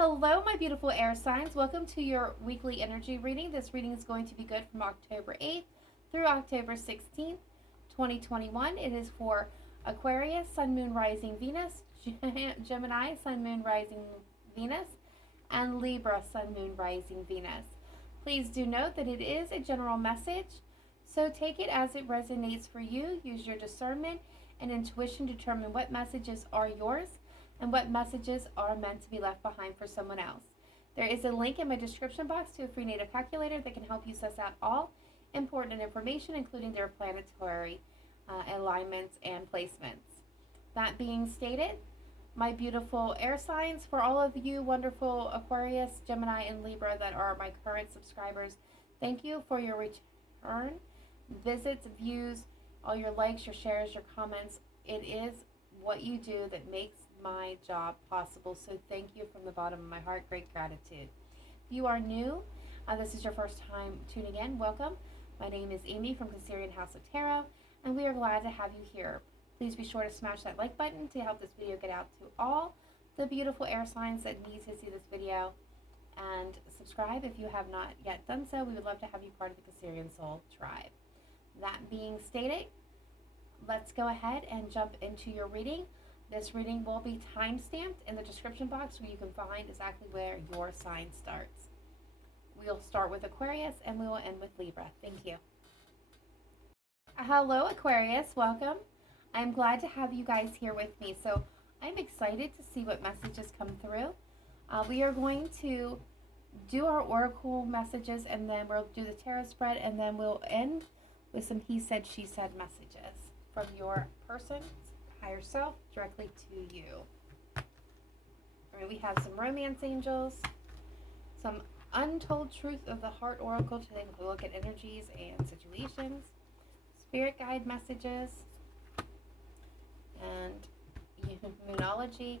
Hello, my beautiful air signs. Welcome to your weekly energy reading. This reading is going to be good from October 8th through October 16th, 2021. It is for Aquarius, Sun, Moon, Rising, Venus, Gemini, Sun, Moon, Rising, Venus, and Libra, Sun, Moon, Rising, Venus. Please do note that it is a general message, so take it as it resonates for you. Use your discernment and intuition to determine what messages are yours and what messages are meant to be left behind for someone else. There is a link in my description box to a free natal calculator that can help you suss out all important information, including their planetary alignments and placements. That being stated, my beautiful air signs, for all of you wonderful Aquarius, Gemini, and Libra that are my current subscribers, thank you for your return, visits, views, all your likes, your shares, your comments. It is what you do that makes my job possible, so thank you from the bottom of my heart. Great gratitude. If you are new, this is your first time tuning in, welcome. My name is Amy from Cancerianhouse of Tarot, and we are glad to have you here. Please be sure to smash that like button to help this video get out to all the beautiful air signs that need to see this video, and subscribe if you have not yet done so. We would love to have you part of the Cancerian Soul tribe. That being stated, let's go ahead and jump into your reading. This reading will be time-stamped in the description box where you can find exactly where your sign starts. We'll start with Aquarius and we will end with Libra. Thank you. Hello, Aquarius. Welcome. I'm glad to have you guys here with me. So I'm excited to see what messages come through. We are going to do our oracle messages, and then we'll do the tarot spread, and then we'll end with some he said, she said messages from your person, higher self, directly to you. All right, we have some romance angels, some untold truth of the heart oracle to take a look at energies and situations, spirit guide messages, and moonology,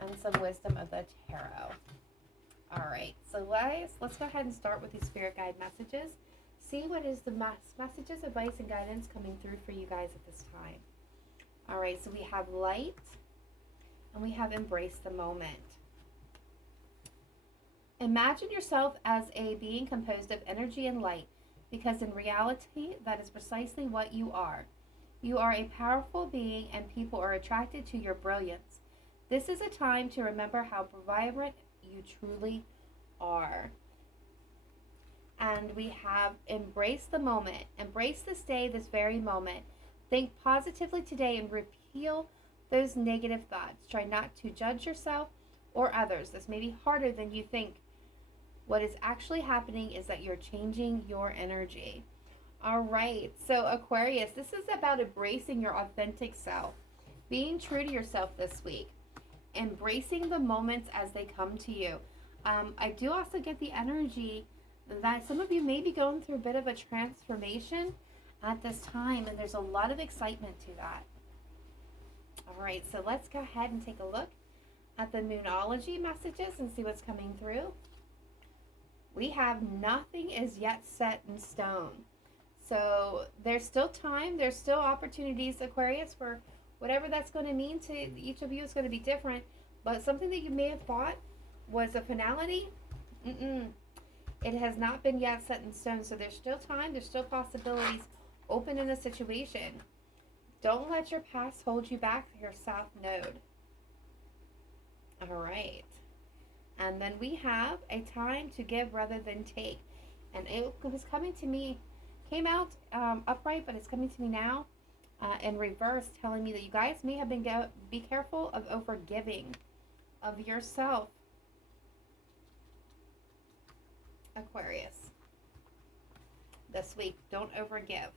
and some wisdom of the tarot. All right, so let's go ahead and start with these spirit guide messages. See what is the messages, advice, and guidance coming through for you guys at this time. All right, so we have light and we have embrace the moment. Imagine yourself as a being composed of energy and light, because in reality, that is precisely what you are. You are a powerful being and people are attracted to your brilliance. This is a time to remember how vibrant you truly are. And we have embrace the moment. Embrace this day, this very moment. Think positively today and repeal those negative thoughts. Try not to judge yourself or others. This may be harder than you think. What is actually happening is that you're changing your energy. All right, so Aquarius, this is about embracing your authentic self, being true to yourself this week, embracing the moments as they come to you. I do also get the energy that some of you may be going through a bit of a transformation at this time, and there's a lot of excitement to that. All right, so let's go ahead and take a look at the moonology messages and see what's coming through. We have nothing is yet set in stone. So there's still time, there's still opportunities, Aquarius, for whatever that's going to mean to each of you is going to be different. But something that you may have thought was a finality, it has not been yet set in stone. So there's still time, there's still possibilities open in the situation. Don't let your past hold you back, your south node. All right. And then we have a time to give rather than take. And it was coming to me, came out upright, but it's coming to me now in reverse, telling me that you guys may have been, be careful of overgiving of yourself, Aquarius. This week, don't overgive.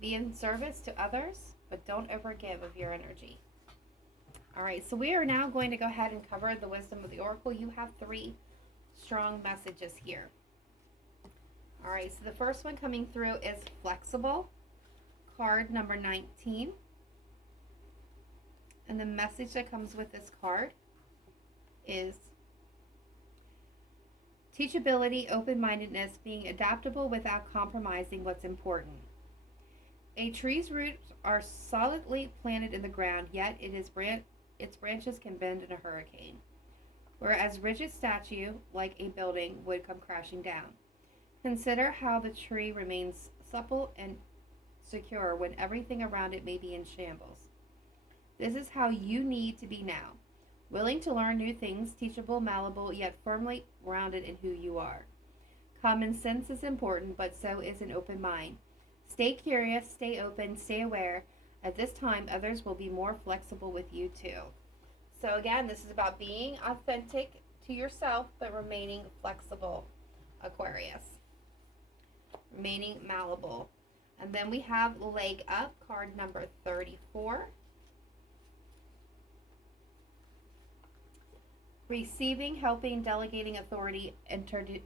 Be in service to others, but don't overgive of your energy. All right, so we are now going to go ahead and cover the wisdom of the oracle. You have 3 strong messages here. All right, so the first one coming through is flexible, card number 19. And the message that comes with this card is teachability, open-mindedness, being adaptable without compromising what's important. A tree's roots are solidly planted in the ground, yet its branches can bend in a hurricane. whereas rigid statue, like a building, would come crashing down. Consider how the tree remains supple and secure when everything around it may be in shambles. This is how you need to be now. Willing to learn new things, teachable, malleable, yet firmly grounded in who you are. Common sense is important, but so is an open mind. Stay curious, stay open, stay aware. At this time, others will be more flexible with you too. So, again, this is about being authentic to yourself, but remaining flexible, Aquarius. Remaining malleable. And then we have Leg Up, card number 34. Receiving, helping, delegating authority, interdependence.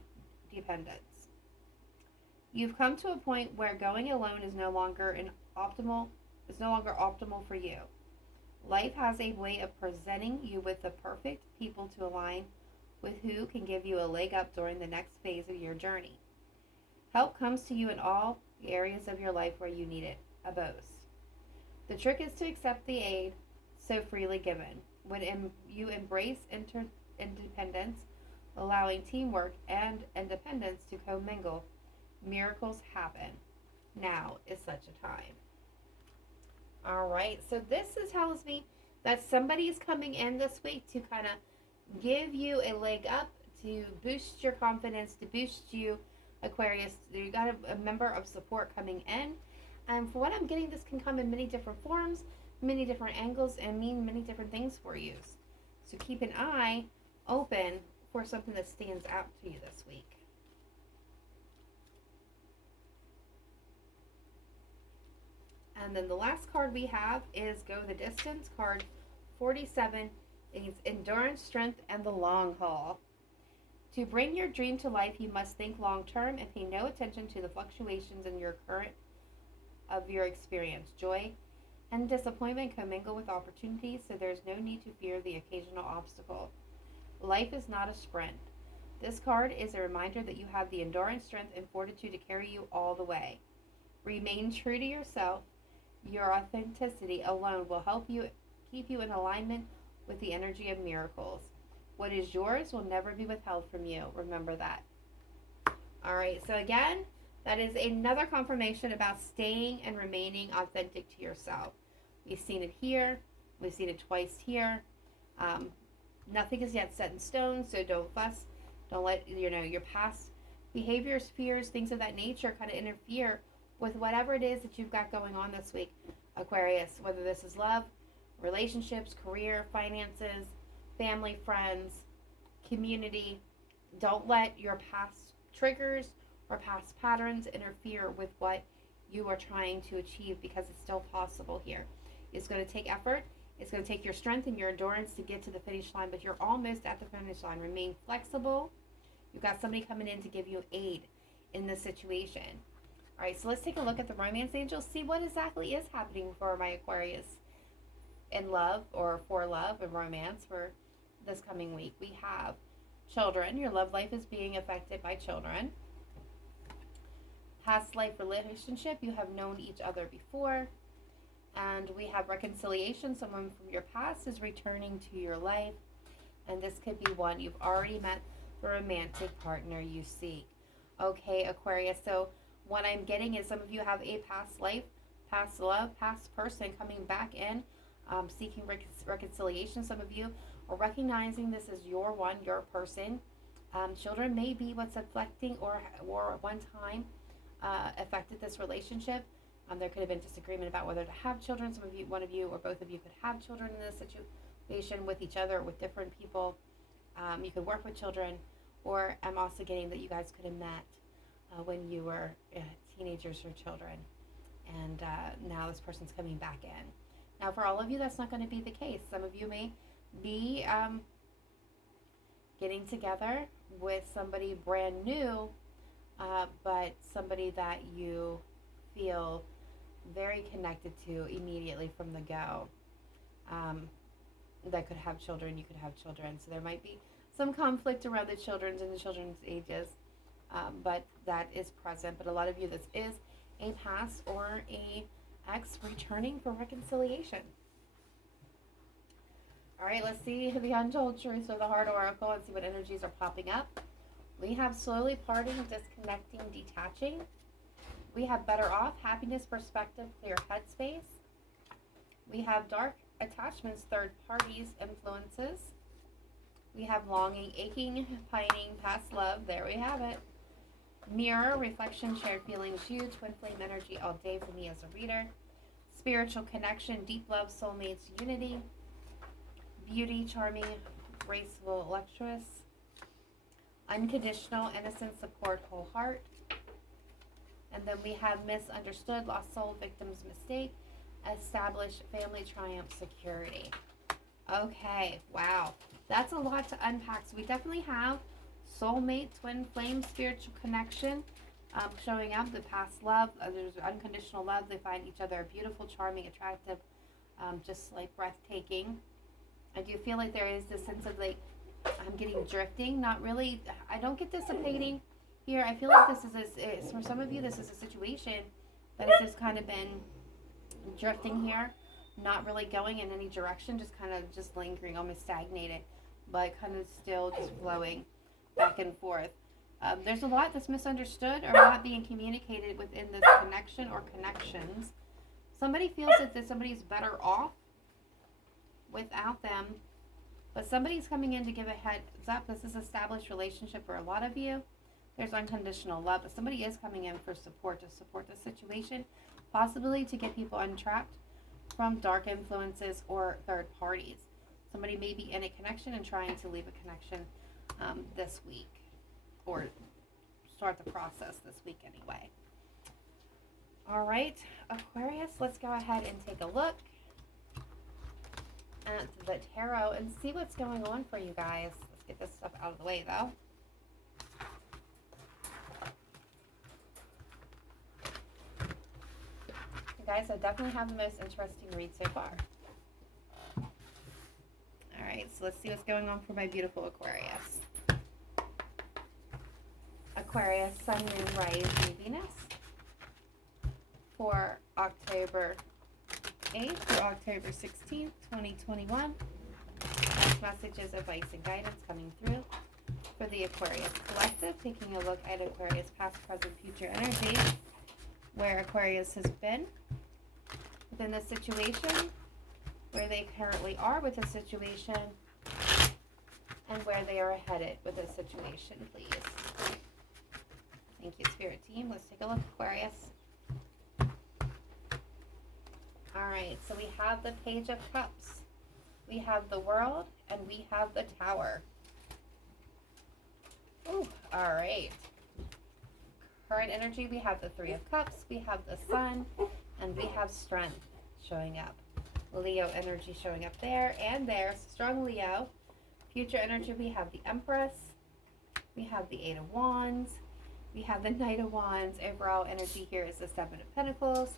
You've come to a point where going alone is no longer optimal for you. Life has a way of presenting you with the perfect people to align with who can give you a leg up during the next phase of your journey. Help comes to you in all the areas of your life where you need it most. The trick is to accept the aid so freely given. When you embrace independence, allowing teamwork and independence to commingle, miracles happen. Now is such a time. All right, so this tells me that somebody is coming in this week to kind of give you a leg up, to boost your confidence, to boost you, Aquarius. You got a member of support coming in. And for what I'm getting, this can come in many different forms, many different angles, and mean many different things for you. So keep an eye open for something that stands out to you this week. And then the last card we have is Go the Distance, card 47. It's endurance, strength, and the long haul. To bring your dream to life, you must think long term and pay no attention to the fluctuations in your experience. Joy and disappointment commingle with opportunities, so there's no need to fear the occasional obstacle. Life is not a sprint. This card is a reminder that you have the endurance, strength, and fortitude to carry you all the way. Remain true to yourself. Your authenticity alone will help you keep you in alignment with the energy of miracles. What is yours will never be withheld from you. Remember that. All right, so again, that is another confirmation about staying and remaining authentic to yourself. We've seen it here. We've seen it twice here. Nothing is yet set in stone, so don't fuss. Don't let your past behaviors, fears, things of that nature kind of interfere with whatever it is that you've got going on this week, Aquarius. Whether this is love, relationships, career, finances, family, friends, community. Don't let your past triggers or past patterns interfere with what you are trying to achieve, because it's still possible here. It's going to take effort. It's going to take your strength and your endurance to get to the finish line, but you're almost at the finish line. Remain flexible. You've got somebody coming in to give you aid in this situation. All right, so let's take a look at the romance angels, see what exactly is happening for my Aquarius in love, or for love and romance for this coming week. We have children. Your love life is being affected by children. Past life relationship, you have known each other before. And we have reconciliation. Someone from your past is returning to your life. And this could be one you've already met, the romantic partner you seek. Okay, Aquarius, so what I'm getting is some of you have a past life, past love, past person coming back in, seeking reconciliation. Some of you are recognizing this is your one, your person. Children may be what's affecting or one time affected this relationship. There could have been disagreement about whether to have children. Some of you, one of you, or both of you could have children in this situation with each other, with different people. You could work with children, or I'm also getting that you guys could have met when you were teenagers or children, and now this person's coming back in. Now, for all of you, that's not going to be the case. Some of you may be getting together with somebody brand new, but somebody that you feel very connected to immediately from the go. That could have children, you could have children. So there might be some conflict around the children's and the children's ages, but that is present. But a lot of you, this is a past or a ex returning for reconciliation. All right, let's see the untold truths of the heart oracle and see what energies are popping up. We have slowly parting, disconnecting, detaching. We have better off, happiness, perspective, clear headspace. We have dark attachments, third parties, influences. We have longing, aching, pining, past love. There we have it. Mirror, reflection, shared feelings, you, twin flame energy all day for me as a reader. Spiritual connection, deep love, soulmates, unity. Beauty, charming, graceful, electress. Unconditional, innocent, support, whole heart. And then we have misunderstood, lost soul, victim's mistake, established, family, triumph, security. Okay, wow. That's a lot to unpack. So we definitely have soulmate, twin flame, spiritual connection showing up, the past love. There's unconditional love. They find each other beautiful, charming, attractive, just like breathtaking. I do feel like there is this sense of like, I'm getting drifting, not really, I don't get dissipating here. I feel like this is, for some of you, this is a situation that has just kind of been drifting here, not really going in any direction, just kind of just lingering, almost stagnated, but kind of still just flowing back and forth. There's a lot that's misunderstood or not being communicated within this connection or connections. Somebody feels that somebody's better off without them, but somebody's coming in to give a heads up. This is established relationship for a lot of you. There's unconditional love, but somebody is coming in for support, to support the situation, possibly to get people untrapped from dark influences or third parties. Somebody may be in a connection and trying to leave a connection this week, or start the process this week anyway. All right, Aquarius, let's go ahead and take a look at the tarot and see what's going on for you guys. Let's get this stuff out of the way though. You guys, I definitely have the most interesting read so far. Alright, so let's see what's going on for my beautiful Aquarius. Aquarius, Sun, Moon, Rising, Venus. For October 8th through October 16th, 2021. That's messages, advice, and guidance coming through for the Aquarius Collective. Taking a look at Aquarius past, present, future energy, where Aquarius has been within this situation, where they currently are with the situation, and where they are headed with this situation, please. Thank you, Spirit Team. Let's take a look, Aquarius. Alright, so we have the Page of Cups, we have the World, and we have the Tower. Ooh, alright. Current energy, we have the Three of Cups, we have the Sun, and we have Strength showing up. Leo energy showing up there and there, strong Leo. Future energy, we have the Empress, we have the Eight of Wands, we have the Knight of Wands. Overall energy here is the Seven of Pentacles.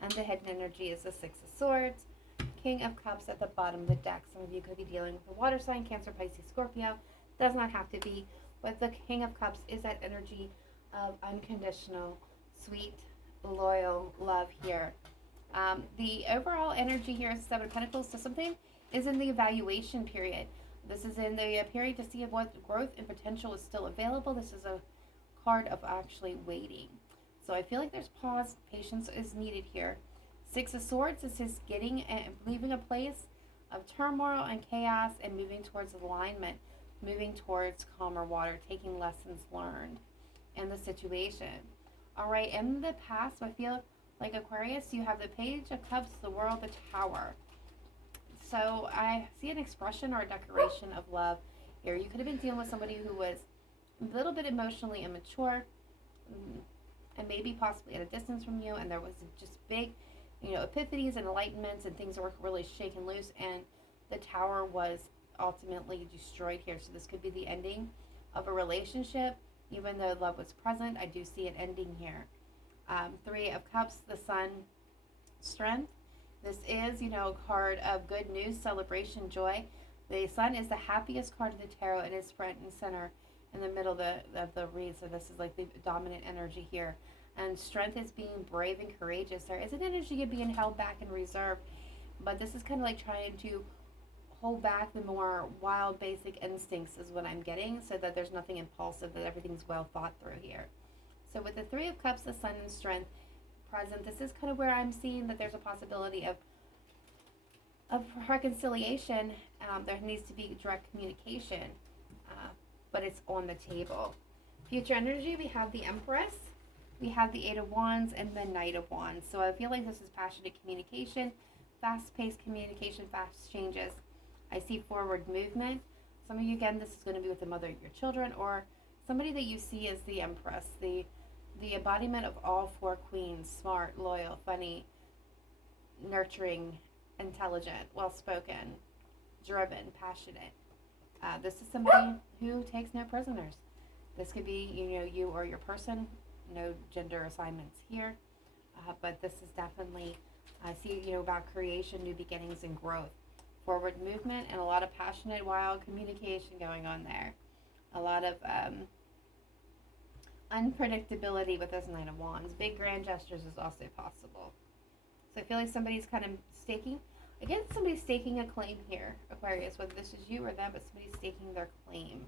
And the hidden energy is the Six of Swords. King of Cups at the bottom of the deck. Some of you could be dealing with a water sign, Cancer, Pisces, Scorpio. Does not have to be. But the King of Cups is that energy of unconditional, sweet, loyal love here. The overall energy here is Seven of Pentacles. So something is in the evaluation period. This is in the period to see if what growth and potential is still available. This is a card of actually waiting. So I feel like there's pause, patience is needed here. Six of Swords is just getting and leaving a place of turmoil and chaos and moving towards alignment, moving towards calmer water, taking lessons learned in the situation. All right, in the past, I feel like Aquarius, you have the Page of Cups, the World, the Tower. So I see an expression or a declaration of love here. You could have been dealing with somebody who was a little bit emotionally immature, and maybe possibly at a distance from you, and there was just big, epiphanies and enlightenments, and things were really shaken loose, and the Tower was ultimately destroyed here. So this could be the ending of a relationship. Even though love was present, I do see it ending here. Three of Cups, the Sun, Strength. This is, a card of good news, celebration, joy. The Sun is the happiest card of the tarot, and is front and center in the middle of the read. So this is like the dominant energy here. And Strength is being brave and courageous. There is an energy of being held back and reserved, but this is kind of like trying to hold back the more wild, basic instincts is what I'm getting, so that there's nothing impulsive, that everything's well thought through here. So with the Three of Cups, the Sun, and Strength present, this is kind of where I'm seeing that there's a possibility of reconciliation. There needs to be direct communication, but it's on the table. Future energy, we have the Empress, we have the Eight of Wands, and the Knight of Wands. So I feel like this is passionate communication, fast-paced communication, fast changes. I see forward movement. Some of you, again, this is going to be with the mother of your children, or somebody that you see as the Empress, the embodiment of all four queens: smart, loyal, funny, nurturing, intelligent, well-spoken, driven, passionate. This is somebody who takes no prisoners. This could be, you or your person. No gender assignments here. But this is definitely, I see, about creation, new beginnings, and growth. Forward movement and a lot of passionate, wild communication going on there. A lot of unpredictability with this Knight of Wands. Big grand gestures is also possible. So I feel like somebody's kind of somebody's staking a claim here, Aquarius, whether this is you or them, but somebody's staking their claim.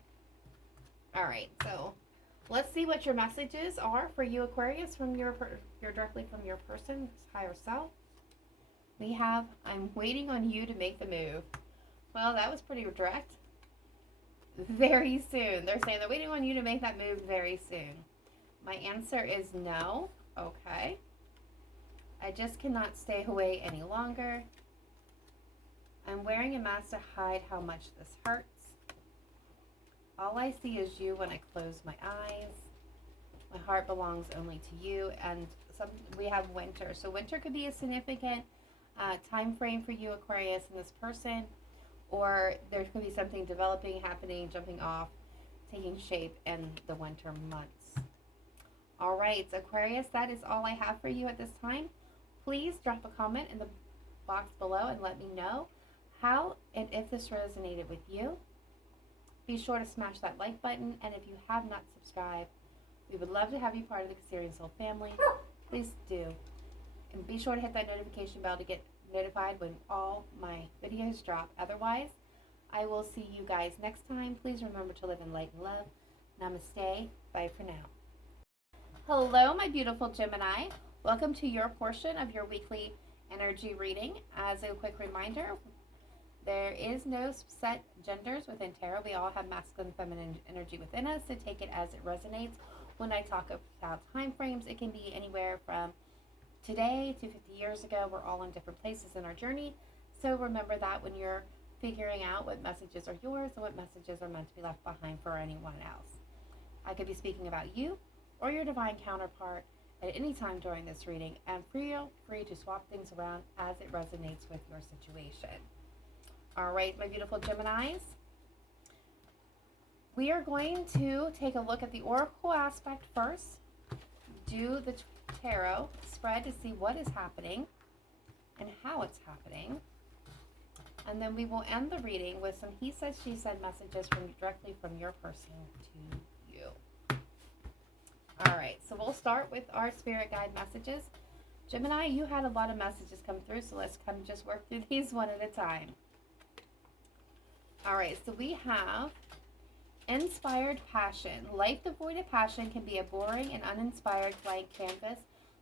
All right, so let's see what your messages are for you, Aquarius, from your directly from your person's higher self. We have, I'm waiting on you to make the move. Well, that was pretty direct. Very soon. They're saying they're waiting on you to make that move very soon. My answer is no. Okay. I just cannot stay away any longer. I'm wearing a mask to hide how much this hurts. All I see is you when I close my eyes. My heart belongs only to you. And we have winter. So winter could be a significant time frame for you, Aquarius, and this person. Or there could be something developing, happening, jumping off, taking shape in the winter months. All right, Aquarius, that is all I have for you at this time. Please drop a comment in the box below and let me know how and if this resonated with you. Be sure to smash that like button, and if you have not subscribed, we would love to have you part of the Cancerian Soul family. Please do. And be sure to hit that notification bell to get notified when all my videos drop. Otherwise, I will see you guys next time. Please remember to live in light and love. Namaste. Bye for now. Hello, my beautiful Gemini. Welcome to your portion of your weekly energy reading. As a quick reminder, there is no set genders within tarot. We all have masculine and feminine energy within us, so take it as it resonates. When I talk about time frames, it can be anywhere from today to 50 years ago. We're all in different places in our journey, so remember that when you're figuring out what messages are yours and what messages are meant to be left behind for anyone else. I could be speaking about you or your divine counterpart at any time during this reading, and feel free to swap things around as it resonates with your situation. All right, my beautiful Geminis, we are going to take a look at the oracle aspect first, do the tarot spread to see what is happening and how it's happening, and then we will end the reading with some he said, she said messages directly from your person to you. All right, so we'll start with our spirit guide messages. Gemini, you had a lot of messages come through, so let's kind of just work through these one at a time. All right, so we have inspired passion. Life devoid of passion can be a boring and uninspired blank canvas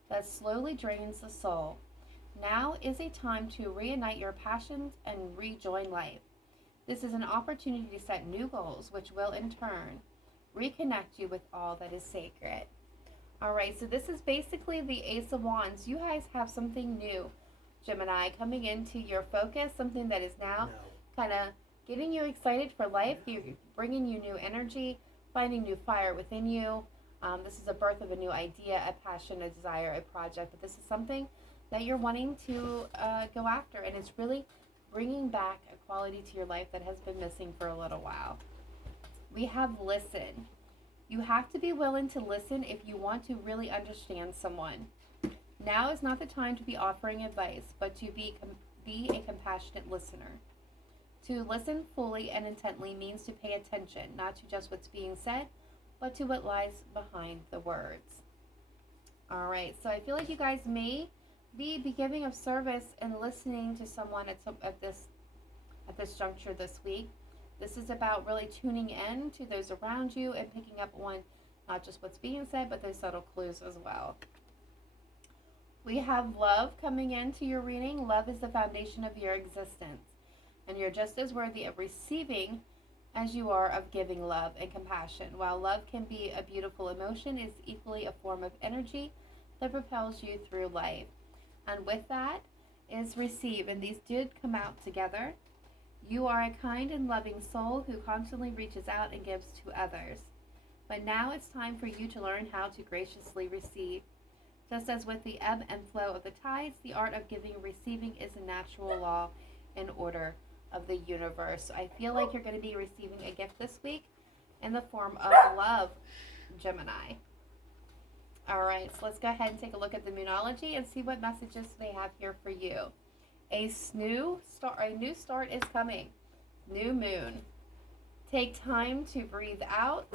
that slowly drains the soul. Now is a time to reunite your passions and rejoin life. This is an opportunity to set new goals, which will in turn reconnect you with all that is sacred. All right, so this is basically the Ace of Wands. You guys have something new, Gemini, coming into your focus, something that is now kind of getting you excited for life, bringing you new energy, finding new fire within you. This is a birth of a new idea, a passion, a desire, a project, but this is something that you're wanting to go after, and it's really bringing back a quality to your life that has been missing for a little while. We have listen. You have to be willing to listen if you want to really understand someone. Now is not the time to be offering advice, but to be a compassionate listener. To listen fully and intently means to pay attention, not to just what's being said, but to what lies behind the words. All right, so I feel like you guys may be giving of service and listening to someone at this at this juncture this week. This is about really tuning in to those around you and picking up on not just what's being said, but those subtle clues as well. We have love coming into your reading. Love is the foundation of your existence, and you're just as worthy of receiving as you are of giving love and compassion. While love can be a beautiful emotion, it is equally a form of energy that propels you through life. And with that is receive, and these did come out together. You are a kind and loving soul who constantly reaches out and gives to others. But now it's time for you to learn how to graciously receive. Just as with the ebb and flow of the tides, the art of giving and receiving is a natural law and order of the universe. So I feel like you're going to be receiving a gift this week in the form of love, Gemini. All right, so let's go ahead and take a look at the Moonology and see what messages they have here for you. A new start is coming. New moon. Take time to breathe out,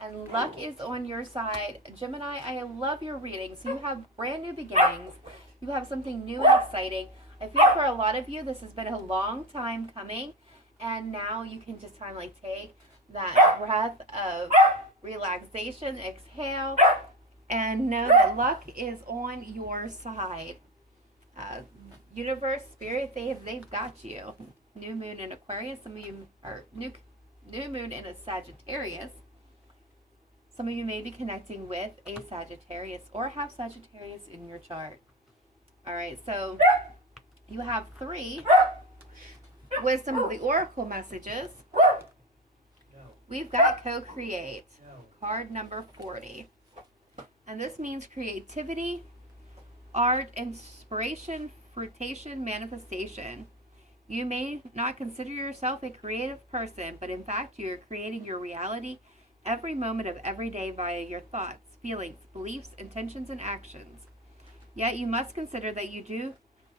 and luck is on your side. Gemini, I love your reading. So you have brand new beginnings. You have something new and exciting. I feel for a lot of you, this has been a long time coming, and now you can just finally take that breath of relaxation, exhale, and know that luck is on your side. Universe, spirit, they've got you. New moon in Aquarius. Some of you are new moon in a Sagittarius. Some of you may be connecting with a Sagittarius or have Sagittarius in your chart. All right, so you have 3 wisdom of the oracle messages. We've got co-create, card number 40. And this means creativity, art, inspiration, fruition, manifestation. You may not consider yourself a creative person, but in fact, you're creating your reality every moment of every day via your thoughts, feelings, beliefs, intentions, and actions. Yet you must consider that you do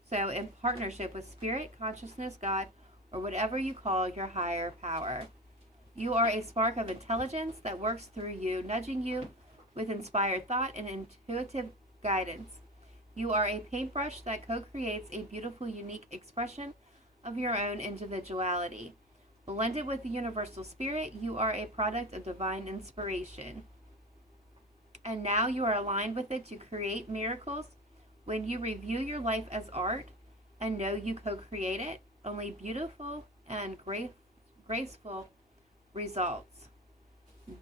so in partnership with spirit, consciousness, God, or whatever you call your higher power. You are a spark of intelligence that works through you, nudging you with inspired thought and intuitive guidance. You are a paintbrush that co-creates a beautiful, unique expression of your own individuality. Blended with the universal spirit, you are a product of divine inspiration. And now you are aligned with it to create miracles. When you review your life as art and know you co-create it, only beautiful and graceful results.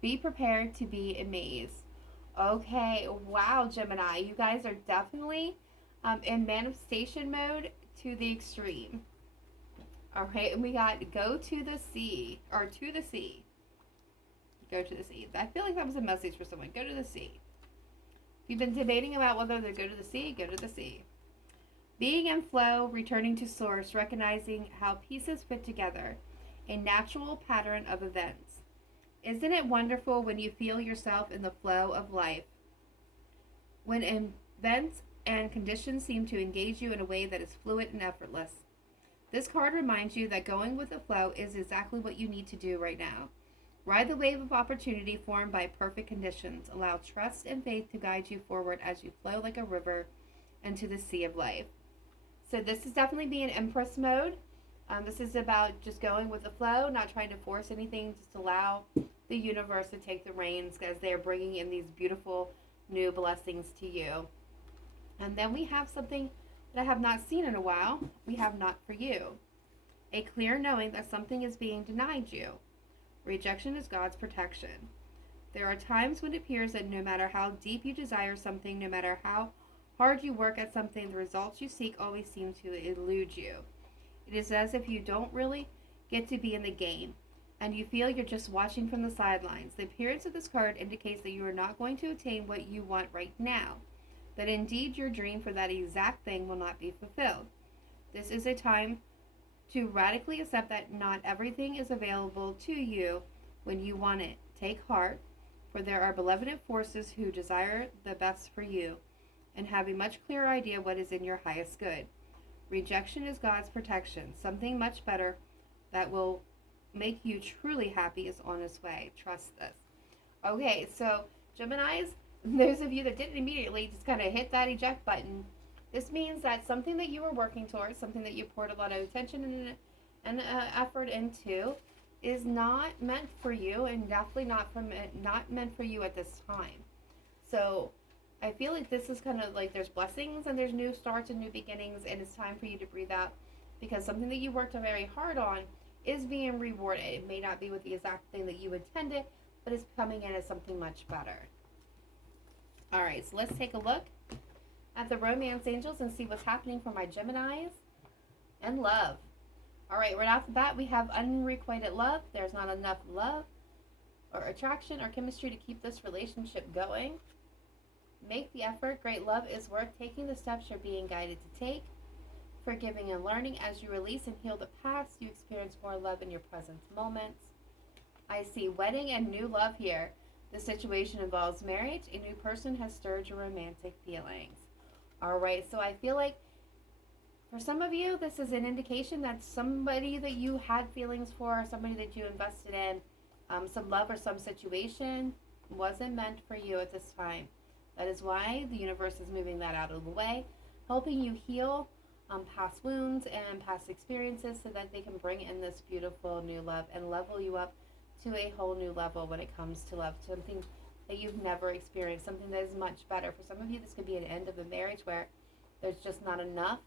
Be prepared to be amazed. Okay, wow, Gemini, you guys are definitely in manifestation mode to the extreme. All right, and we got go to the sea, or to the sea. Go to the sea. I feel like that was a message for someone. Go to the sea. If you've been debating about whether to go to the sea, go to the sea. Being in flow, returning to source, recognizing how pieces fit together, a natural pattern of events. Isn't it wonderful when you feel yourself in the flow of life? When events and conditions seem to engage you in a way that is fluid and effortless. This card reminds you that going with the flow is exactly what you need to do right now. Ride the wave of opportunity formed by perfect conditions. Allow trust and faith to guide you forward as you flow like a river into the sea of life. So this is definitely being Empress mode. This is about just going with the flow, not trying to force anything, just allow the universe to take the reins as they're bringing in these beautiful new blessings to you. And then we have something that I have not seen in a while. We have not for you. A clear knowing that something is being denied you. Rejection is God's protection. There are times when it appears that no matter how deep you desire something, no matter how hard you work at something, the results you seek always seem to elude you. It is as if you don't really get to be in the game, and you feel you're just watching from the sidelines. The appearance of this card indicates that you are not going to attain what you want right now, that indeed your dream for that exact thing will not be fulfilled. This is a time to radically accept that not everything is available to you when you want it. Take heart, for there are benevolent forces who desire the best for you and have a much clearer idea what is in your highest good. Rejection is God's protection. Something much better that will make you truly happy is on its way. Trust this. Okay, so Geminis, those of you that didn't immediately just kind of hit that eject button, this means that something that you were working towards, something that you poured a lot of attention and effort into is not meant for you, and definitely not meant for you at this time. So I feel like this is kind of like there's blessings and there's new starts and new beginnings, and it's time for you to breathe out, because something that you worked very hard on is being rewarded. It may not be with the exact thing that you intended, but it's coming in as something much better. All right, so let's take a look at the romance angels and see what's happening for my Geminis and love. All right, right off the bat, we have unrequited love. There's not enough love or attraction or chemistry to keep this relationship going. Make the effort. Great love is worth taking the steps you're being guided to take. Forgiving and learning. As you release and heal the past, you experience more love in your present moments. I see wedding and new love here. The situation involves marriage. A new person has stirred your romantic feelings. All right, so I feel like for some of you, this is an indication that somebody that you had feelings for, somebody that you invested in, some love or some situation wasn't meant for you at this time. That is why the universe is moving that out of the way, helping you heal past wounds and past experiences so that they can bring in this beautiful new love and level you up to a whole new level when it comes to love, something that you've never experienced, something that is much better. For some of you, this could be an end of a marriage where there's just not enough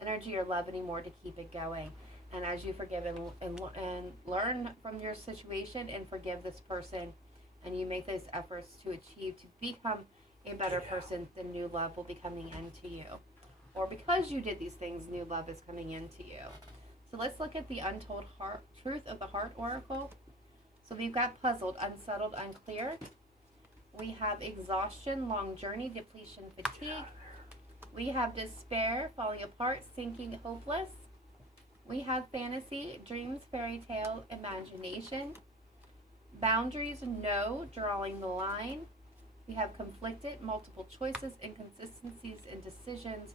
energy or love anymore to keep it going. And as you forgive and learn from your situation and forgive this person, and you make those efforts to achieve to become a better person, the new love will be coming into you. Or because you did these things, new love is coming into you. So let's look at the untold heart, truth of the heart oracle. So we've got puzzled, unsettled, unclear. We have exhaustion, long journey, depletion, fatigue. We have despair, falling apart, sinking, hopeless. We have fantasy, dreams, fairy tale, imagination. Boundaries, no, drawing the line. We have conflicted, multiple choices, inconsistencies, and decisions.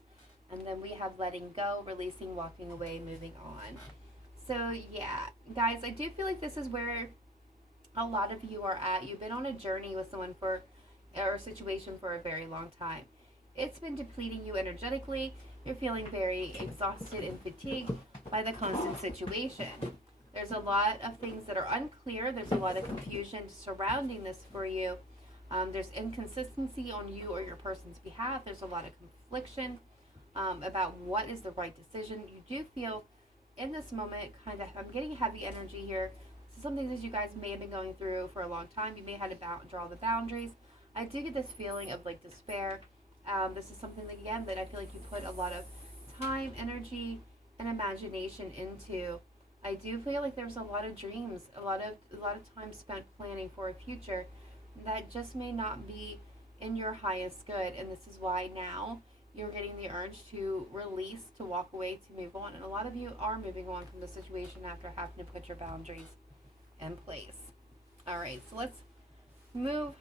And then we have letting go, releasing, walking away, moving on. So yeah, guys, I do feel like this is where a lot of you are at. You've been on a journey with someone or a situation for a very long time. It's been depleting you energetically. You're feeling very exhausted and fatigued by the constant situation. There's a lot of things that are unclear. There's a lot of confusion surrounding this for you. There's inconsistency on you or your person's behalf. There's a lot of confliction about what is the right decision. You do feel in this moment kind of, I'm getting heavy energy here. This is something that you guys may have been going through for a long time. You may have had to draw the boundaries. I do get this feeling of like despair. This is something that, again, that I feel like you put a lot of time, energy, and imagination into. I do feel like there's a lot of dreams, a lot of time spent planning for a future that just may not be in your highest good. And this is why now you're getting the urge to release, to walk away, to move on. And a lot of you are moving on from the situation after having to put your boundaries in place. All right, so let's move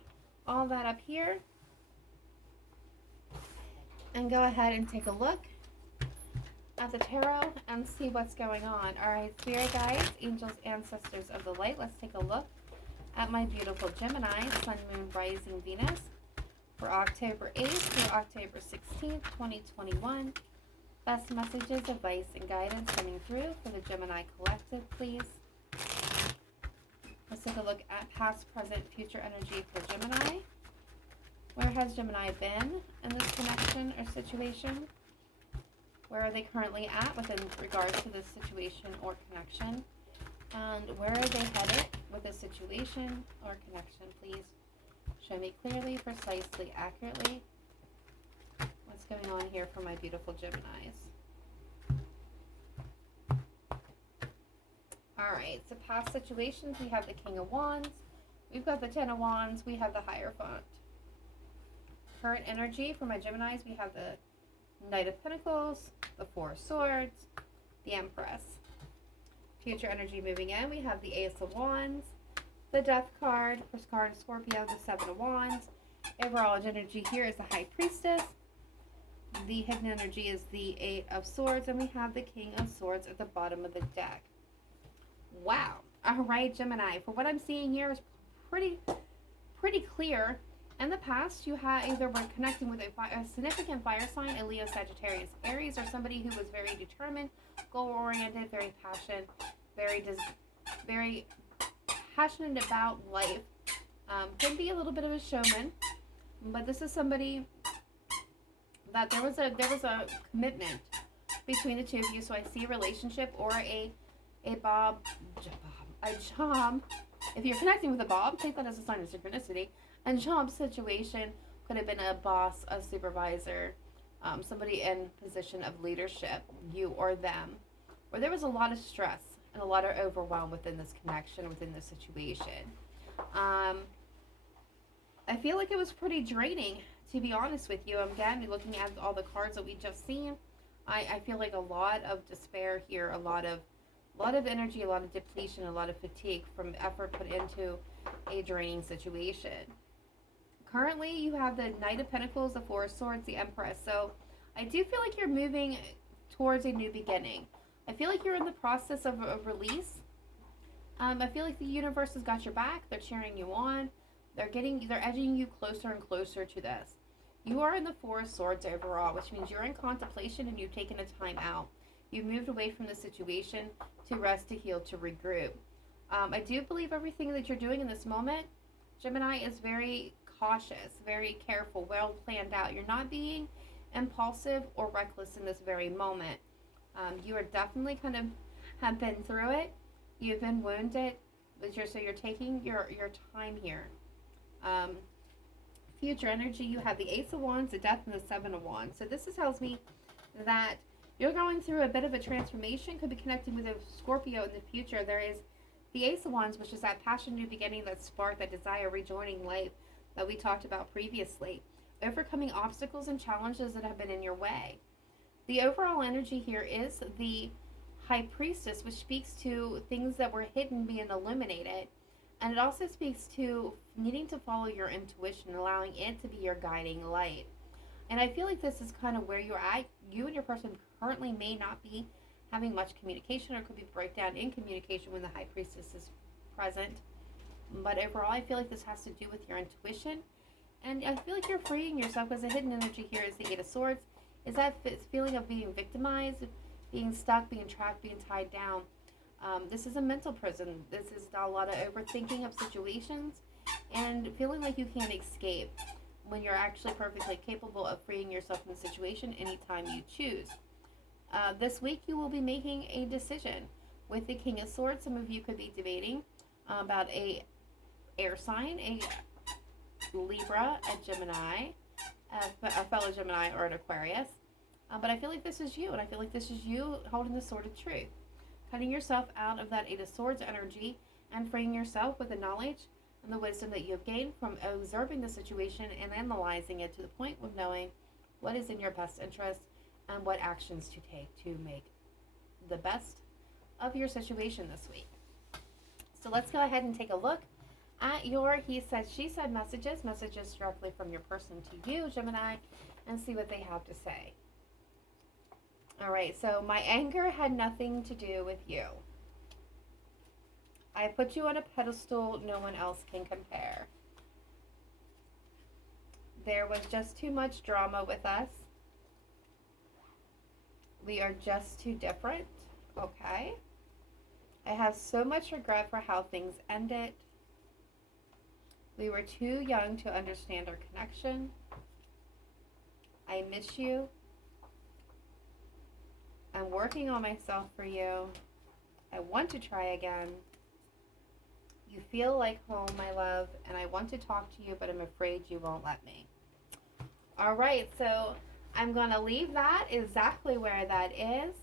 all that up here and go ahead and take a look at the tarot and see what's going on. All right, spirit guides, angels, ancestors of the light. Let's take a look at my beautiful Gemini, Sun, Moon, Rising, Venus for October 8th through October 16th, 2021. Best messages, advice, and guidance coming through for the Gemini collective, please. Let's take a look at past, present, future energy for Gemini. Where has Gemini been in this connection or situation? Where are they currently at within regards to this situation or connection? And where are they headed with this situation or connection, please? Show me clearly, precisely, accurately what's going on here for my beautiful Geminis. Alright, so past situations, we have the King of Wands, we've got the Ten of Wands, we have the Hierophant. Current energy for my Geminis, we have the Knight of Pentacles, the Four of Swords, the Empress. Future energy moving in, we have the Ace of Wands, the Death card, first card, Scorpio, the Seven of Wands. Overall energy here is the High Priestess. The hidden energy is the Eight of Swords, and we have the King of Swords at the bottom of the deck. Wow. All right, Gemini. For what I'm seeing here is pretty clear In the past, you had either were connecting with a significant fire sign, a Leo, Sagittarius, Aries, or somebody who was very determined, goal-oriented, very passionate about life. Can be a little bit of a showman, but this is somebody that there was a commitment between the two of you. So I see a relationship or a job. If you're connecting with a Bob, take that as a sign of synchronicity. And job situation could have been a boss, a supervisor, somebody in position of leadership, you or them, where there was a lot of stress and a lot of overwhelm within this connection, within this situation. I feel like it was pretty draining, to be honest with you. Again, looking at all the cards that we just seen, I feel like a lot of despair here, a lot of energy, a lot of depletion, a lot of fatigue from effort put into a draining situation. Currently, you have the Knight of Pentacles, the Four of Swords, the Empress. So I do feel like you're moving towards a new beginning. I feel like you're in the process of a release. I feel like the universe has got your back. They're cheering you on. They're edging you closer and closer to this. You are in the Four of Swords overall, which means you're in contemplation and you've taken a time out. You've moved away from the situation to rest, to heal, to regroup. I do believe everything that you're doing in this moment, Gemini, is very cautious, very careful, well planned out. You're not being impulsive or reckless in this very moment. You are definitely kind of have been through it. You've been wounded, but you're taking your time here. Future energy, you have the Ace of Wands, the Death, and the Seven of Wands. So this tells me that you're going through a bit of a transformation. Could be connecting with a Scorpio in the future. There is the Ace of Wands, which is that passion, new beginning, that spark, that desire, rejoining life that we talked about previously. Overcoming obstacles and challenges that have been in your way. The overall energy here is the High Priestess, which speaks to things that were hidden being illuminated. And it also speaks to needing to follow your intuition, allowing it to be your guiding light. And I feel like this is kind of where you're at. You and your person currently may not be having much communication, or could be breakdown in communication when the High Priestess is present. But overall, I feel like this has to do with your intuition. And I feel like you're freeing yourself, because the hidden energy here is the Eight of Swords. Is that feeling of being victimized, being stuck, being trapped, being tied down. This is a mental prison. This is a lot of overthinking of situations and feeling like you can't escape, when you're actually perfectly capable of freeing yourself from the situation anytime you choose. This week you will be making a decision. With the King of Swords, some of you could be debating about a air sign, a Libra, a Gemini, a fellow Gemini, or an Aquarius. But I feel like this is you, and I feel like this is you holding the sword of truth. Cutting yourself out of that Eight of Swords energy and freeing yourself with the knowledge and the wisdom that you have gained from observing the situation and analyzing it to the point of knowing what is in your best interest and what actions to take to make the best of your situation this week. So let's go ahead and take a look at your he said, she said messages directly from your person to you, Gemini, and see what they have to say. All right, so my anger had nothing to do with you. I put you on a pedestal no one else can compare. There was just too much drama with us. We are just too different, okay? I have so much regret for how things ended. We were too young to understand our connection. I miss you. I'm working on myself for you. I want to try again. You feel like home, my love, and I want to talk to you, but I'm afraid you won't let me. All right, so I'm going to leave that exactly where that is.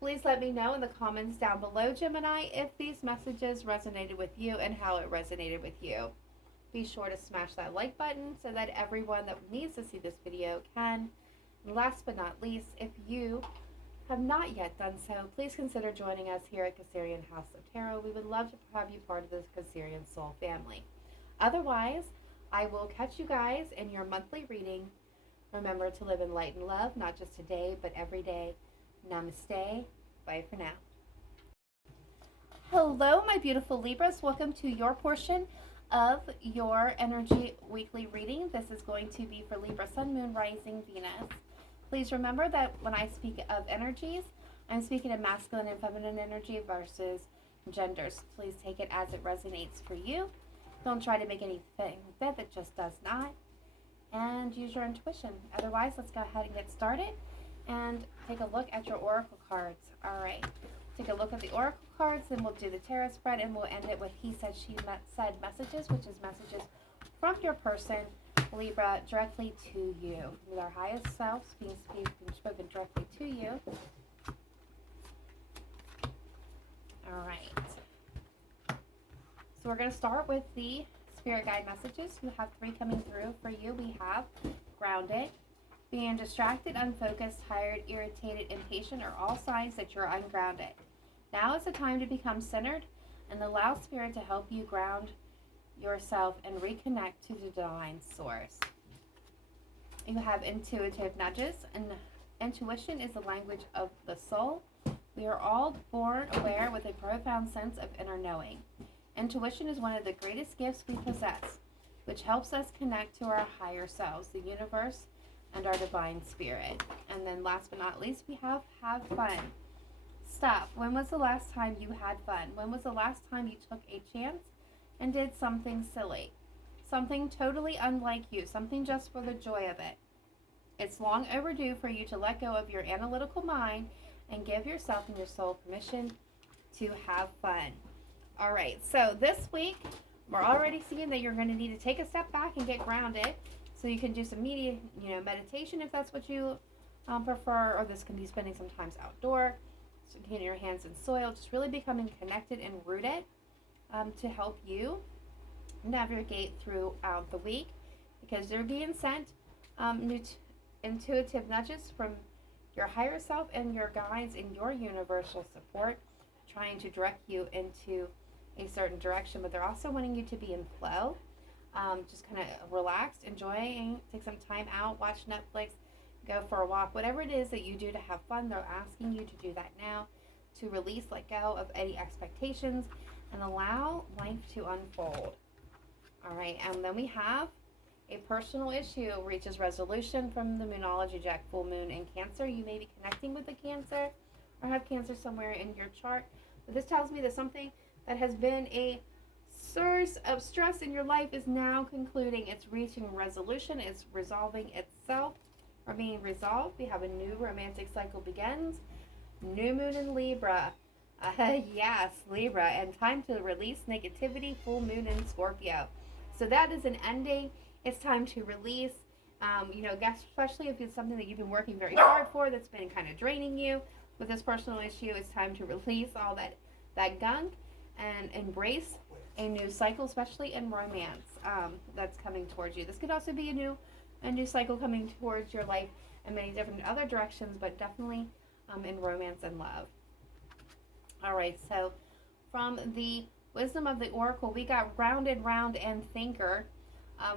Please let me know in the comments down below, Gemini, if these messages resonated with you and how it resonated with you. Be sure to smash that like button so that everyone that needs to see this video can. And last but not least, if you have not yet done so, please consider joining us here at Cancerianhouse of Tarot. We would love to have you part of this Cancerian soul family. Otherwise, I will catch you guys in your monthly reading. Remember to live in light and love, not just today, but every day. Namaste. Bye for now. Hello, my beautiful Libras. Welcome to your portion of your energy weekly reading. This is going to be for Libra, Sun, Moon, Rising, Venus. Please remember that when I speak of energies, I'm speaking of masculine and feminine energy versus genders. Please take it as it resonates for you. Don't try to make anything that just does not. And use your intuition. Otherwise, let's go ahead and get started and take a look at your oracle cards. All right. Take a look at the oracle cards, then we'll do the tarot spread, and we'll end it with he said, she said messages, which is messages from your person, Libra, directly to you. With our highest selves being spoken directly to you. All right. So we're going to start with the spirit guide messages. We have 3 coming through for you. We have grounded. Being distracted, unfocused, tired, irritated, impatient are all signs that you're ungrounded. Now is the time to become centered and allow Spirit to help you ground yourself and reconnect to the divine source. You have intuitive nudges, and intuition is the language of the soul. We are all born aware with a profound sense of inner knowing. Intuition is one of the greatest gifts we possess, which helps us connect to our higher selves, the universe, and our divine spirit. And then last but not least, we have fun. Stop. When was the last time you had fun? When was the last time you took a chance and did something silly? Something totally unlike you. Something just for the joy of it. It's long overdue for you to let go of your analytical mind and give yourself and your soul permission to have fun. All right. So this week, we're already seeing that you're going to need to take a step back and get grounded. So you can do some meditation if that's what you prefer, or this can be spending some time outdoor, so getting your hands in soil, just really becoming connected and rooted to help you navigate throughout the week, because you're being sent intuitive nudges from your higher self and your guides and your universal support, trying to direct you into a certain direction, but they're also wanting you to be in flow. Just kind of relaxed, enjoying, take some time out, watch Netflix, go for a walk, whatever it is that you do to have fun. They're asking you to do that now, to release, let go of any expectations, and allow life to unfold. All right, and then we have a personal issue reaches resolution from the Moonology Jack, full moon in Cancer. You may be connecting with a Cancer or have Cancer somewhere in your chart, but this tells me that something that has been a source of stress in your life is now concluding. It's reaching resolution. It's resolving itself or being resolved. We have a new romantic cycle begins. New moon in Libra. Yes, Libra. And time to release negativity. Full moon in Scorpio. So that is an ending. It's time to release. Especially if it's something that you've been working very hard for that's been kind of draining you. With this personal issue, it's time to release all that gunk and embrace a new cycle, especially in romance, that's coming towards you. This could also be a new cycle coming towards your life in many different other directions, but definitely in romance and love. All right, so from the wisdom of the oracle, we got rounded, round, and thinker.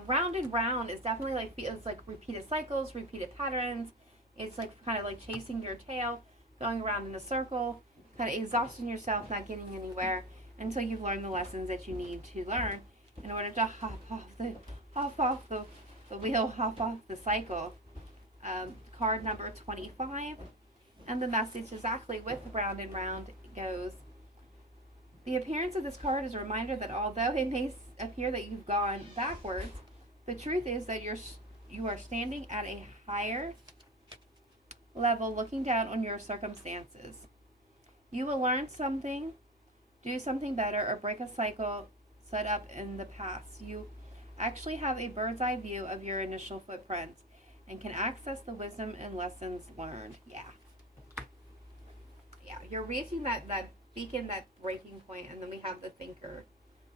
Rounded round is definitely it's like repeated cycles, repeated patterns. It's like kind of like chasing your tail, going around in a circle, kind of exhausting yourself, not getting anywhere, until you've learned the lessons that you need to learn in order to hop off the wheel, hop off the cycle. Card number 25, and the message exactly with round and round goes, the appearance of this card is a reminder that although it may appear that you've gone backwards, the truth is that you are standing at a higher level, looking down on your circumstances. You will learn something, do something better, or break a cycle set up in the past. You actually have a bird's eye view of your initial footprints and can access the wisdom and lessons learned. Yeah, you're reaching that beacon, that breaking point. And then we have the thinker,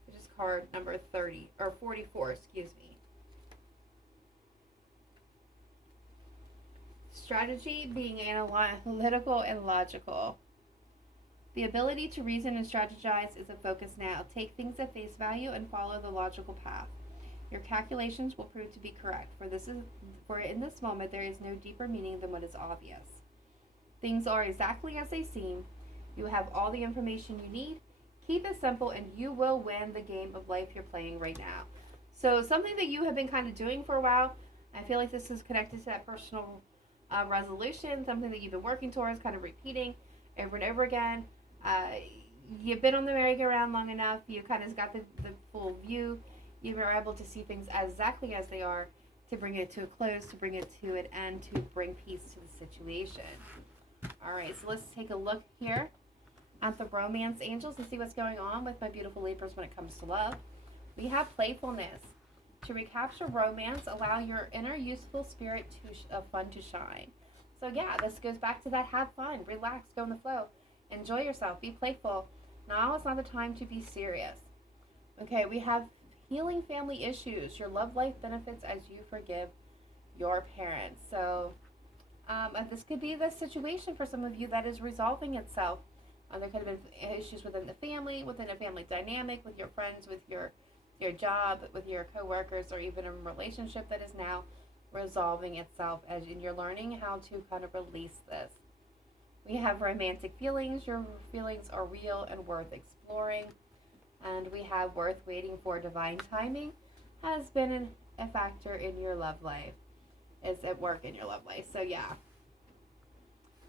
which is card number 44, excuse me. Strategy, being analytical and logical. The ability to reason and strategize is a focus now. Take things at face value and follow the logical path. Your calculations will prove to be correct, for in this moment there is no deeper meaning than what is obvious. Things are exactly as they seem. You have all the information you need. Keep it simple and you will win the game of life you're playing right now. So something that you have been kind of doing for a while, I feel like this is connected to that personal resolution, something that you've been working towards, kind of repeating over and over again. Uh, you've been on the merry-go-round long enough. You kind of got the full view. You were able to see things exactly as they are, to bring it to a close, to bring it to an end, to bring peace to the situation. All right, so let's take a look here at the romance angels and see what's going on with my beautiful Libras when it comes to love. We have playfulness. To recapture romance, allow your inner youthful spirit of fun to shine. So yeah, this goes back to that have fun, relax, go in the flow, enjoy yourself, be playful. Now is not the time to be serious. Okay, we have healing family issues. Your love life benefits as you forgive your parents. So this could be the situation for some of you that is resolving itself. There could have been issues within the family, within a family dynamic, with your friends, with your job, with your coworkers, or even a relationship that is now resolving itself as you're learning how to kind of release this. We have romantic feelings. Your feelings are real and worth exploring. And we have worth waiting for. Divine timing has been a factor in your love life. Is at work in your love life. So yeah.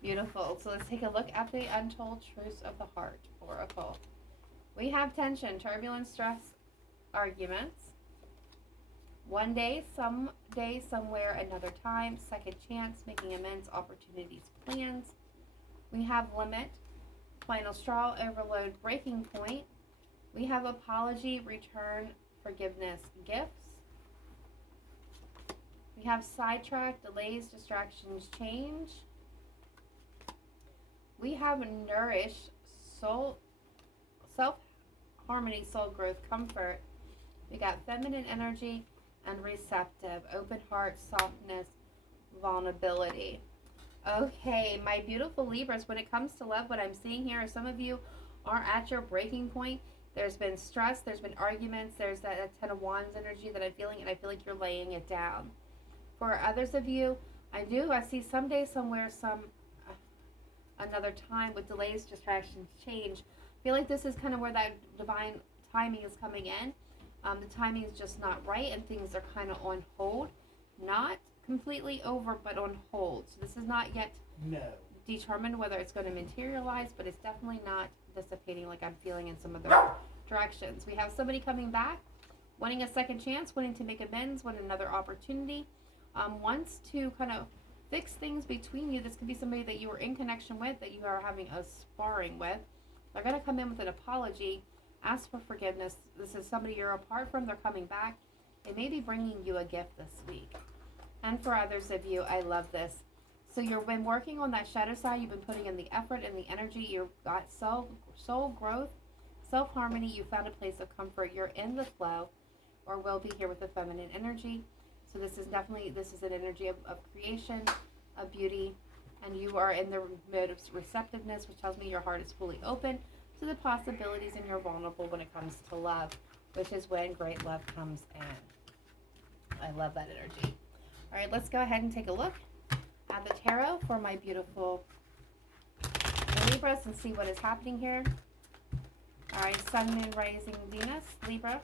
Beautiful. So let's take a look at the Untold Truths of the Heart Oracle. We have tension, turbulence, stress, arguments. One day, someday, somewhere, another time. Second chance, making amends, opportunities, plans. We have limit, final straw, overload, breaking point. We have apology, return, forgiveness, gifts. We have sidetrack, delays, distractions, change. We have nourish, soul, self-harmony, soul growth, comfort. We got feminine energy and receptive, open heart, softness, vulnerability. Okay, my beautiful Libras, when it comes to love, what I'm seeing here is some of you are at your breaking point. There's been stress, there's been arguments, there's that Ten of Wands energy that I'm feeling, and I feel like you're laying it down. For others of you, I see someday, somewhere, another time with delays, distractions, change. I feel like this is kind of where that divine timing is coming in. The timing is just not right and things are kind of on hold. Not completely over, but on hold. So this is not yet determined whether it's going to materialize, but it's definitely not dissipating like I'm feeling in some other directions. We have somebody coming back, wanting a second chance, wanting to make amends, wanting another opportunity, wants to kind of fix things between you. This could be somebody that you were in connection with, that you are having a sparring with. They're going to come in with an apology, ask for forgiveness. This is somebody you're apart from. They're coming back. They may be bringing you a gift this week. And for others of you, I love this. So you've been working on that shadow side. You've been putting in the effort and the energy. You've got soul growth, self-harmony. You found a place of comfort. You're in the flow, or will be here with the feminine energy. So this is an energy of creation, of beauty, and you are in the mode of receptiveness, which tells me your heart is fully open to the possibilities and you're vulnerable when it comes to love, which is when great love comes in. I love that energy. All right, let's go ahead and take a look at the tarot for my beautiful Libras and see what is happening here. All right, Sun, Moon, Rising, Venus, Libra,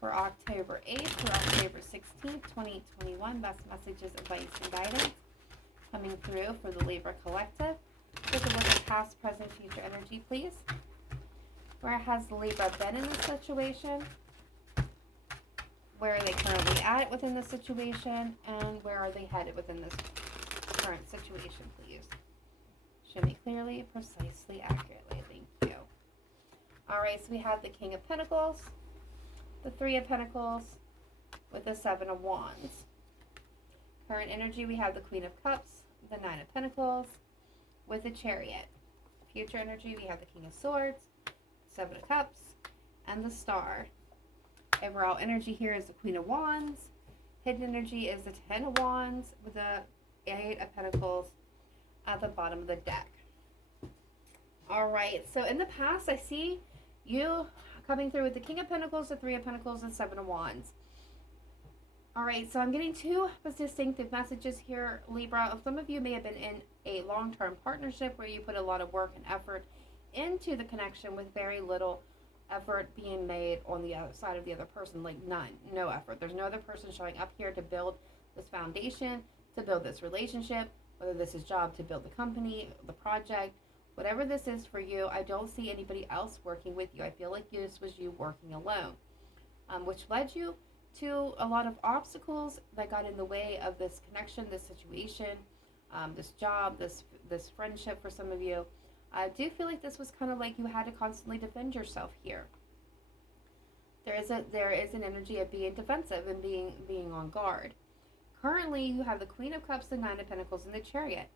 for October 8th through October 16th, 2021. Best messages, advice, and guidance coming through for the Libra Collective. Take a look at past, present, future energy, please. Where has Libra been in this situation? Where are they currently at within the situation? And where are they headed within this current situation, please? Show me clearly, precisely, accurately. Thank you. All right, so we have the King of Pentacles, the Three of Pentacles, with the Seven of Wands. Current energy, we have the Queen of Cups, the Nine of Pentacles, with the Chariot. Future energy, we have the King of Swords, Seven of Cups, and the Star. Overall energy here is the Queen of Wands. Hidden energy is the Ten of Wands, with the Eight of Pentacles at the bottom of the deck. All right, so in the past, I see you coming through with the King of Pentacles, the Three of Pentacles, and Seven of Wands. All right, so I'm getting two distinctive messages here, Libra. Some of you may have been in a long-term partnership where you put a lot of work and effort into the connection with very little effort being made on the other side of the other person. Like none, no effort. There's no other person showing up here to build this foundation, to build this relationship, whether this is job to build the company, the project, whatever this is for you. I don't see anybody else working with you. I feel like this was you working alone, which led you to a lot of obstacles that got in the way of this connection, this situation, this job, this friendship for some of you. I do feel like this was kind of like you had to constantly defend yourself here. There is an energy of being defensive and being on guard. Currently, you have the Queen of Cups, the Nine of Pentacles, and the Chariot.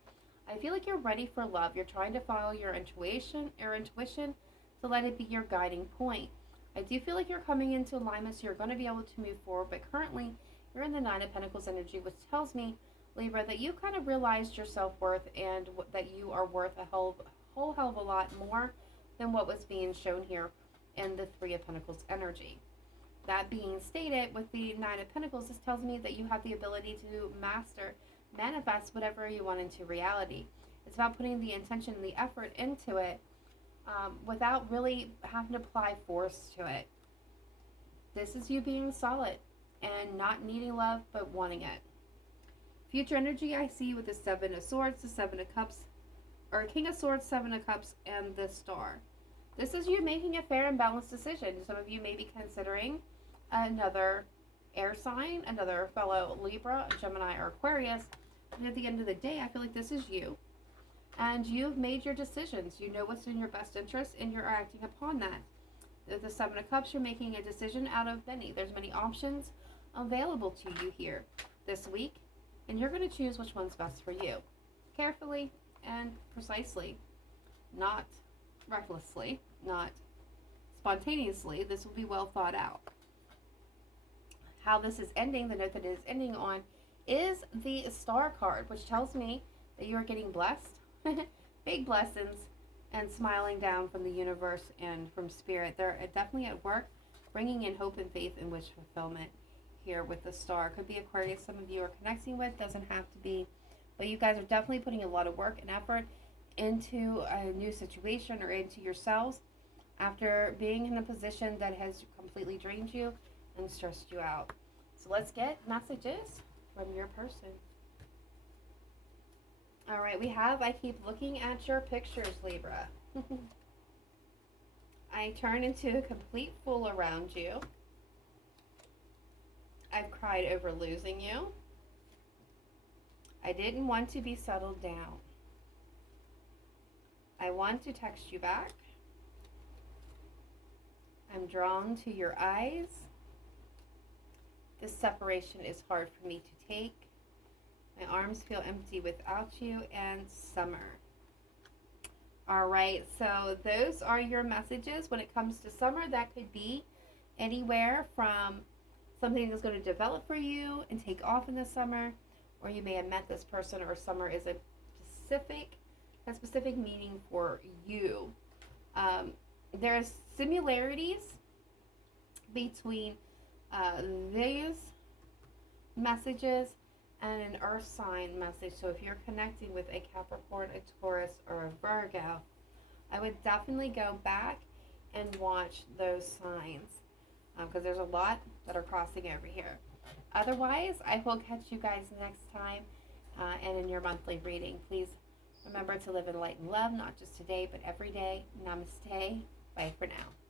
I feel like you're ready for love. You're trying to follow your intuition to let it be your guiding point. I do feel like you're coming into alignment, so you're going to be able to move forward. But currently, you're in the Nine of Pentacles energy, which tells me, Libra, that you kind of realized your self-worth and that you are worth a whole hell of a lot more than what was being shown here in the Three of Pentacles energy. That being stated, with the Nine of Pentacles, this tells me that you have the ability to manifest whatever you want into reality. It's about putting the intention and the effort into it without really having to apply force to it. This is you being solid and not needing love, but wanting it. Future energy I see with the Seven of Swords, the Seven of Cups, or King of Swords, Seven of Cups, and the Star. This is you making a fair and balanced decision. Some of you may be considering another air sign, another fellow Libra, Gemini, or Aquarius. And at the end of the day, I feel like this is you. And you've made your decisions. You know what's in your best interest, and you're acting upon that. The Seven of Cups, you're making a decision out of many. There's many options available to you here this week, and you're going to choose which one's best for you. Carefully and precisely. Not recklessly, not spontaneously. This will be well thought out. How this is ending, the note that it is ending on, is the Star card, which tells me that you are getting blessed. Big blessings and smiling down from the universe and from spirit. They're definitely at work, bringing in hope and faith and wish fulfillment here with the Star. Could be Aquarius some of you are connecting with, doesn't have to be, but you guys are definitely putting a lot of work and effort into a new situation or into yourselves after being in a position that has completely drained you and stressed you out. So let's get messages from your person. All right, I keep looking at your pictures, Libra. I turn into a complete fool around you. I've cried over losing you. I didn't want to be settled down. I want to text you back. I'm drawn to your eyes. This separation is hard for me to take. My arms feel empty without you, and summer. All right, so those are your messages when it comes to summer. That could be anywhere from something that's going to develop for you and take off in the summer, or you may have met this person, or summer is a specific meaning for you. There's similarities between these messages and an earth sign message. So if you're connecting with a Capricorn, a Taurus, or a Virgo, I would definitely go back and watch those signs because there's a lot that are crossing over here. Otherwise, I will catch you guys next time and in your monthly reading. Please remember to live in light and love, not just today, but every day. Namaste. Bye for now.